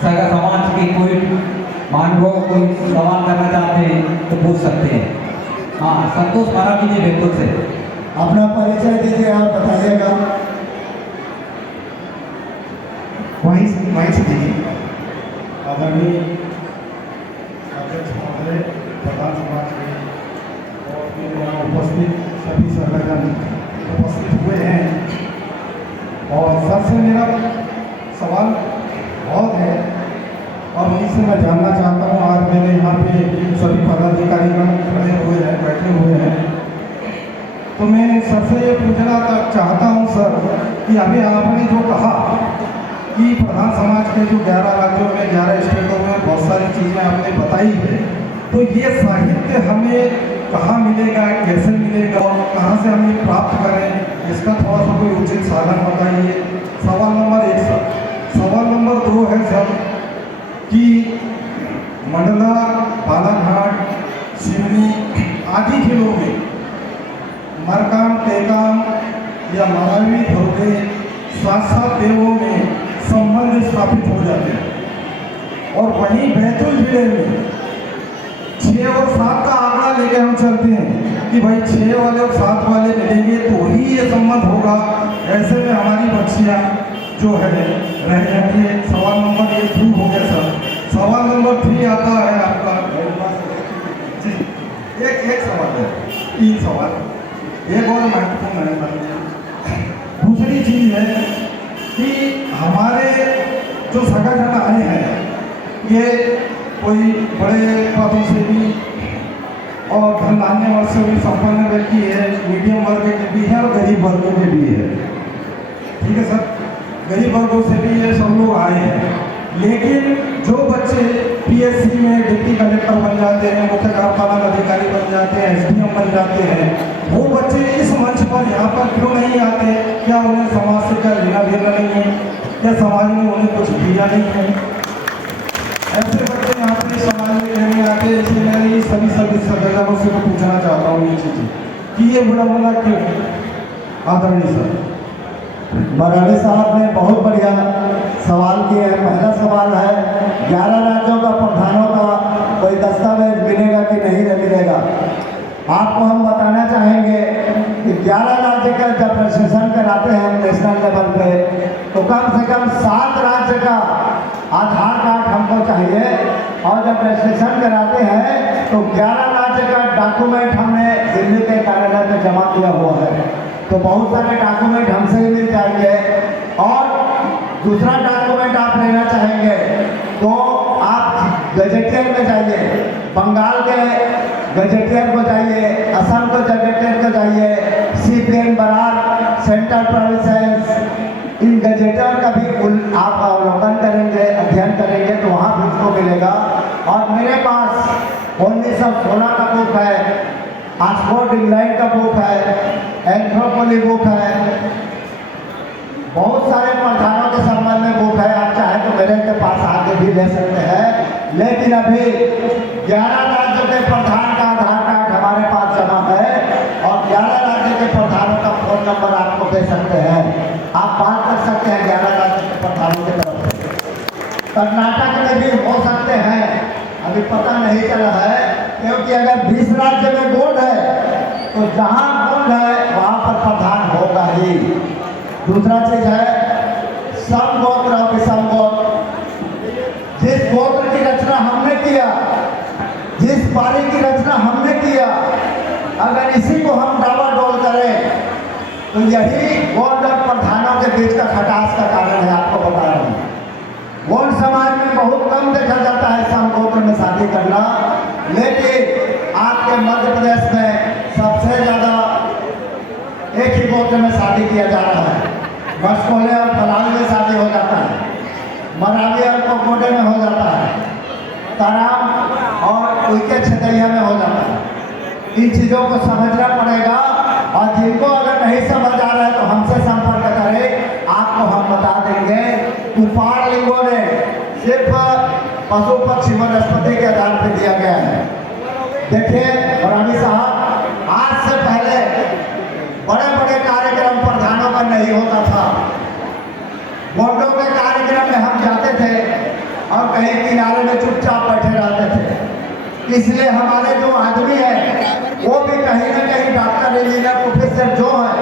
समाज के कोई मानव कोई सवाल करना चाहते हैं तो पूछ सकते हैं। हाँ, संतोष महाराज जी बिल्कुल से अपना परिचय दीजिए, आप बताइएगा। वहीं से दीजिए। आदरणीय अध्यक्ष महोदय, प्रधान समाज के और यहाँ उपस्थित सभी सदस्यगण उपस्थित हुए हैं, और सबसे मेरा सवाल बहुत है और उन्हीं से मैं जानना चाहता हूँ। आज मेरे यहाँ पे सभी पदाधिकारीगण खड़े हुए हैं, बैठे हुए हैं, तो मैं सबसे ये पूछना चाहता हूँ सर कि अभी आपने जो कहा कि प्रधान समाज के जो 11 राज्यों में 11 स्टेटों में बहुत सारी चीज़ें आपने बताई है, तो ये साहित्य हमें कहाँ मिलेगा, कैसे मिलेगा और कहाँ से हम ये प्राप्त करें, इसका थोड़ा सा कोई उचित साधन बताइए। सवाल नंबर 1 सर। सवाल नंबर 2 है सर कि मंडला, बालाघाट, सिवनी आदि जिलों में मरकाम, टेकाम या मरावी धोखे साथ देवों में संबंध स्थापित हो जाते हैं, और वहीं बैतूल जिले में 6 और 7 का आंकड़ा लेके हम चलते हैं कि भाई 6 वाले और 7 वाले मिलेंगे तो ही ये संबंध होगा। ऐसे में हमारी बच्चियाँ जो है रह जाती है। सवाल नंबर 1 दूर हो गया सर। सवाल नंबर 3 आता है आपका जी, एक सवाल है, 3 सवाल, एक और महत्वपूर्ण है। दूसरी चीज़ है कि हमारे जो संगठन आए हैं ये कोई बड़े पदों से भी और धनधान्य वर्ग से भी संपन्न व्यक्ति है, मीडियम वर्ग के भी है और गरीब वर्गों के भी है। ठीक है सर, गरीब वर्गों से भी ये सब लोग आए हैं, लेकिन जो बच्चे पीएससी में डिप्टी कलेक्टर बन जाते हैं, मुख्य कार्यपालन अधिकारी बन जाते हैं, एसडीएम बन जाते हैं, वो बच्चे इस मंच पर यहाँ पर क्यों नहीं आते? क्या उन्हें समाज से क्या लेना देना नहीं है? क्या समाज ने उन्हें कुछ दिया नहीं है? ऐसे बच्चे यहाँ पर समाज में नहीं आते। इसलिए मैं ये सभी सदस्यों से पूछना चाहता हूँ ये चीज़ें कि ये विडम्बना क्यों? आदरणीय सर। मराठी साहब ने बहुत बढ़िया सवाल किए हैं। पहला सवाल है 11 राज्यों का प्रधानों का कोई दस्तावेज मिलेगा कि नहीं मिलेगा। आपको हम बताना चाहेंगे कि 11 राज्य का जब रजिस्ट्रेशन कराते हैं नेशनल लेवल पे तो कम से कम 7 राज्य का आधार कार्ड हमको चाहिए, और जब रजिस्ट्रेशन कराते हैं तो 11 राज्य का डॉक्यूमेंट हमने दिल्ली के कार्यालय में जमा किया हुआ है। तो बहुत सारे डॉक्यूमेंट हमसे ही मिल जाएंगे। और दूसरा डॉक्यूमेंट आप लेना चाहेंगे तो आप गजेटियर में जाइए, बंगाल के गजेटियर को जाइए, असम के गजेटियर को जाइए, CPN बरार, सेंट्रल प्रोविंस, इन गजेटियर का भी आप अवलोकन करेंगे, अध्ययन करेंगे तो वहाँ भी उसको मिलेगा। और मेरे पास 1916 का बुक है, ऑक्सफोर्ड इंग्लैंड का बुक है, एंथ्रोपोलॉजी बुक है, बहुत सारे प्रधानों के संबंध में बुक है। आप चाहे तो मेरे के पास आके भी ले सकते हैं। लेकिन अभी 11 राज्यों के प्रधान का आधार कार्ड हमारे पास जमा है, और 11 राज्य के प्रधानों का फोन नंबर आपको दे सकते हैं। आप बात कर सकते हैं 11 राज्य के प्रधानों की तरफ से। कर्नाटक में भी हो सकते हैं, अभी पता नहीं चला है, क्योंकि अगर 20 राज्य में बोर्ड है तो जहाँ बोर्ड है वहाँ पर प्रधान होगा ही। दूसरा चीज है समगोत्र और विषमगोत्र। जिस गोत्र की रचना हमने किया, जिस पारी की रचना हमने किया, अगर इसी को हम डावाडोल करें तो यही गोंड और प्रधानों के बीच का खटास का कारण है। आपको बता रहा हूँ, गोंड समाज में बहुत कम देखा जाता है समगोत्र में शादी करना, लेकिन आपके मध्य प्रदेश में सबसे ज्यादा एक ही गोत्र में शादी किया जा रहा है। बसकोले और फलावी में शादी हो जाता है, मरावी और कोकोडे में हो जाता है, तराम और उइके छतैया में हो जाता है। इन चीज़ों को समझना पड़ेगा, और जिनको अगर नहीं समझ आ रहा है तो हमसे संपर्क करें, आपको हम बता देंगे। कुपार लिंगों ने सिर्फ पशु पक्षी वनस्पति के आधार पर दिया गया है। देखिए बरानी साहब, आज से पहले बड़े बड़े कार्यक्रम प्रधानों का नहीं होता था। गोंडों के कार्यक्रम में हम जाते थे कहीं किनारे में चुपचाप बैठे रहते थे। इसलिए हमारे जो आदमी है वो भी कहीं ना कहीं डॉक्टर इंजीनियर प्रोफेसर जो है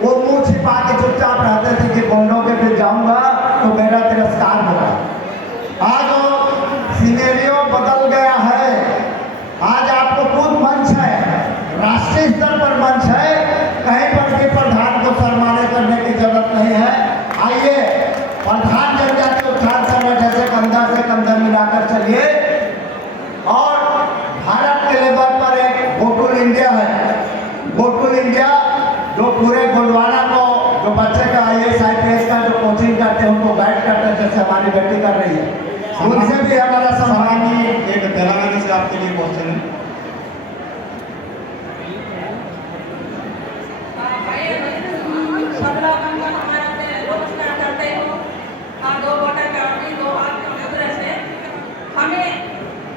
वो मुंह छिपा के चुपचाप रहते थे कि गुंडों के फिर जाऊंगा तो मेरा तिरस्कार होगा। आज वो सिनेरियो बदल गया है। आज आपको खुद मंच है, राष्ट्रीय स्तर पर मंच है, कहीं पर भी प्रधान को शर्माने करने की जरूरत नहीं है। आइए प्रधान जनजातीय उत्थान संगठन से कंधा मिलाकर चलिए और भारत के लेवल पर एक गोकुल इंडिया है। गोकुल इंडिया जो पूरे गोंडवाना को जो बच्चे का IAS IPS का जो कोचिंग करते हैं उनको गाइड करते हैं, जैसे हमारी बेटी कर रही है, उनसे भी हमारा सम्मानी एक तेलंगाना से आपके लिए क्वेश्चन है।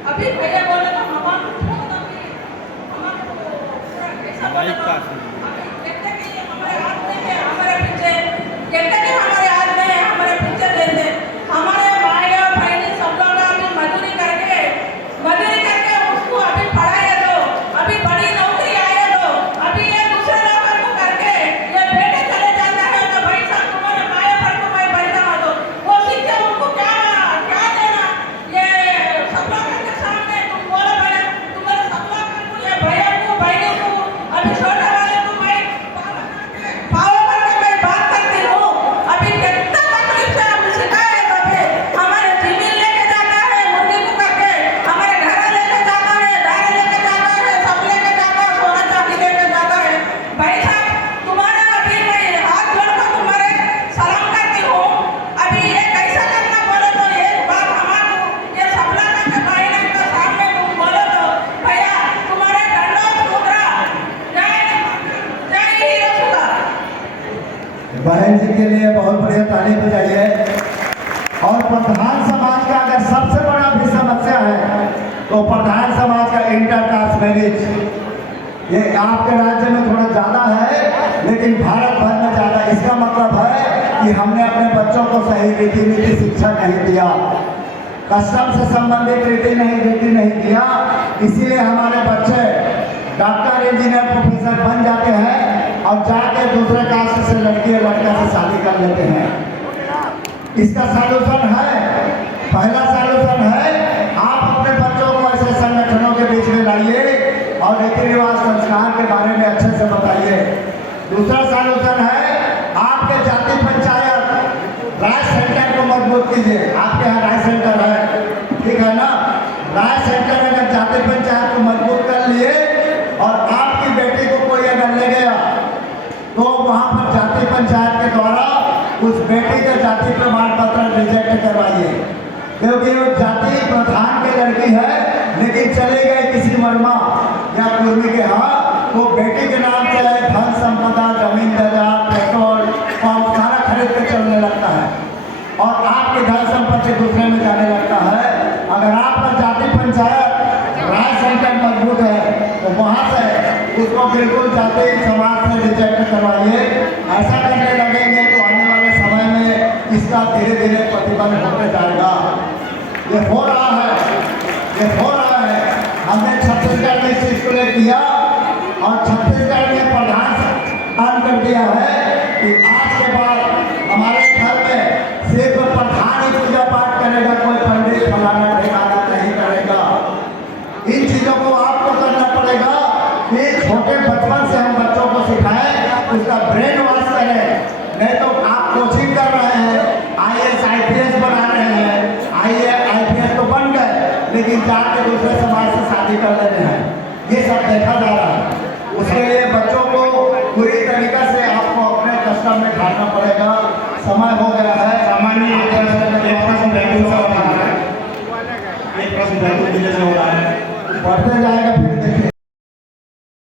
अभी भैया बोले तो हमारे हाथ में है, हमारे पीछे कहते हैं, हमारे हाथ में है, हमारे पीछे देते हमारे भाई और बहनी सब लोग अभी मजदूरी करके उसको अभी पढ़ाए दो, अभी बड़ी नौकरी आए दो, अभी ये दूसरे लोगों को करके ये बेटे चले जाता है तो भाई साहब तुम्हारे माया पर को मैं बैठा दो, वो सीखे उनको क्या देना। ये सब लोगों के सामने तुम बोलो भाई तुम्हारे सब लोगों को ये भैया को बहनी को अभी छोटे वाले को मैं पावर करके मैं बात करती हूँ। अभी कितना तकलीफ से हम सिखाए तभी हमारे जमीन लेके जाता है, मुर्गी को करके हमारे घर लेके जाता है, दाल लेके जाता है, सब लेके जाता है, सोना चांदी लेके जाता है। भाई साहब तुम्हारा अभी मैं हाथ जोड़कर तुम्हारे सलाम करती हूँ। अभी ये कैसा करना बोले तो एक बात हमारे ये सपना करके भाई ने तो सामने तुम बोलो तो भैया तुम्हारे दंडों मुद्रा जय हीरो सुधा। बहन जी के लिए बहुत बढ़िया ताली बजाइए। और प्रधान समाज का अगर सबसे बड़ा भी समस्या है तो प्रधान समाज का इंटरकास्ट मैरिज, ये आपके राज्य में थोड़ा ज़्यादा है लेकिन भारत भर में ज़्यादा। इसका मतलब है कि हमने अपने बच्चों को सही रीति शिक्षा नहीं दिया, कस्टम से संबंधित रीति नहीं दिया। इसीलिए हमारे बच्चे डॉक्टर इंजीनियर प्रोफेसर बन जाते हैं और जाके दूसरे कास्ट से लड़की या लड़का से शादी कर लेते हैं। इसका सॉल्यूशन है, पहला सॉल्यूशन है आप अपने बच्चों को ऐसे संगठनों के बीच में लाइए और रीति रिवाज संस्कार के बारे में अच्छे से बताइए। दूसरा सॉल्यूशन है आपके जाति पंचायत राय सेंटर को मजबूत कीजिए। आपके यहाँ राय सेंटर है, ठीक है ना? राय सेंटर में अगर जाति पंचायत को मजबूत कर लिए और आपकी बेटी को कोई अगर ले गया तो वहाँ पर जाति पंचायत के द्वारा उस बेटी के जाति प्रमाण पत्र रिजेक्ट करवाइए, क्योंकि वो जाति प्रधान की लड़की है लेकिन चले गए किसी वर्मा या कुर्मी के यहाँ, वो बेटी के नाम से धन संपदा, जमीन जायदाद, पेट्रोल पंप सारा खरीद के चलने लगता है और आपकी धन संपत्ति दूसरे में जाने लगता है। अगर आपका जाति पंचायत राय सेंटर मजबूत है तो वहाँ से उसको बिल्कुल जाति समाज से रिजेक्ट करवाइए। ऐसा करने लगेंगे तो आने वाले समय में इसका धीरे धीरे प्रतिबंध होते जाएगा। ये हो रहा है। हमने छत्तीसगढ़ में इस चीज को ले किया और छत्तीसगढ़ में प्रधान कर दिया है कि आज के बाद हमारे घर में सिर्फ प्रधान ही पूजा पाठ करेगा, कोई पंडित फलाना ठिकाना नहीं करेगा। इन चीजों को आपको करना पड़ेगा कि छोटे बचपन से हम बच्चों को सिखाएं, उसका ब्रेन वॉश करें। नहीं तो आप कोचिंग कर रहे हैं, IAS IPS बना रहे हैं, IAS IPS तो बन गए लेकिन जाके दूसरे समाज से शादी कर ले रहे हैं। ये सब देखा जा रहा है। उसके लिए बच्चों को पूरी तरीके से आपको अपने कस्टम में ढालना पड़ेगा। समय